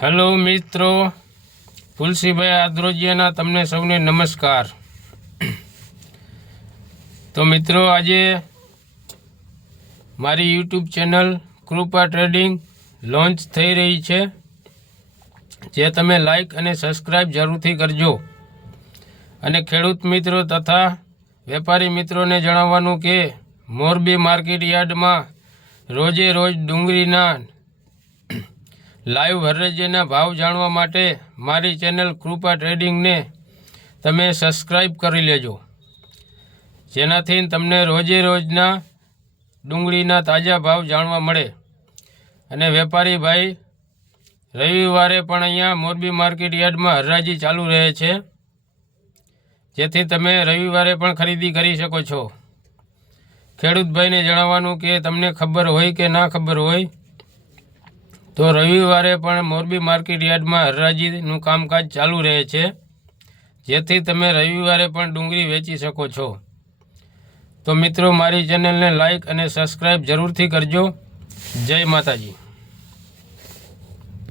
Hello મિત્રો, તુલસીભાઈ આદ્રોજીયાના તમને સૌને નમસ્કાર। તો મિત્રો, આજે મારી યુટ્યુબ ચેનલ કૃપા ટ્રેડિંગ લોન્ચ થઈ રહી છે, જે તમે લાઈક અને સબસ્ક્રાઈબ જરૂરથી કરજો। અને ખેડૂત મિત્રો તથા વેપારી મિત્રોને જણાવવાનું કે મોરબી માર્કેટ યાર્ડમાં રોજે રોજ ડુંગળીના લાઈવ હરાજીના ભાવ જાણવા માટે મારી ચેનલ કૃપા ટ્રેડિંગને તમે સબસ્ક્રાઈબ કરી લેજો, જેનાથી તમને રોજે રોજના ડુંગળીના તાજા ભાવ જાણવા મળે। અને વેપારી ભાઈ રવિવારે પણ અહીંયા મોરબી માર્કેટ યાર્ડમાં હરાજી ચાલુ રહે છે, જેથી તમે રવિવારે પણ ખરીદી કરી શકો છો। ખેડૂત ભાઈને જણાવવાનું કે તમને ખબર હોય કે ના ખબર હોય તો રવિવારે પણ મોરબી માર્કેટ યાર્ડમાં હરાજીનું કામકાજ ચાલુ રહે છે, જેથી તમે રવિવારે પણ ડુંગળી વેચી શકો છો। તો મિત્રો, મારી ચેનલને લાઈક અને સબસ્ક્રાઈબ જરૂરથી કરજો। જય માતાજી।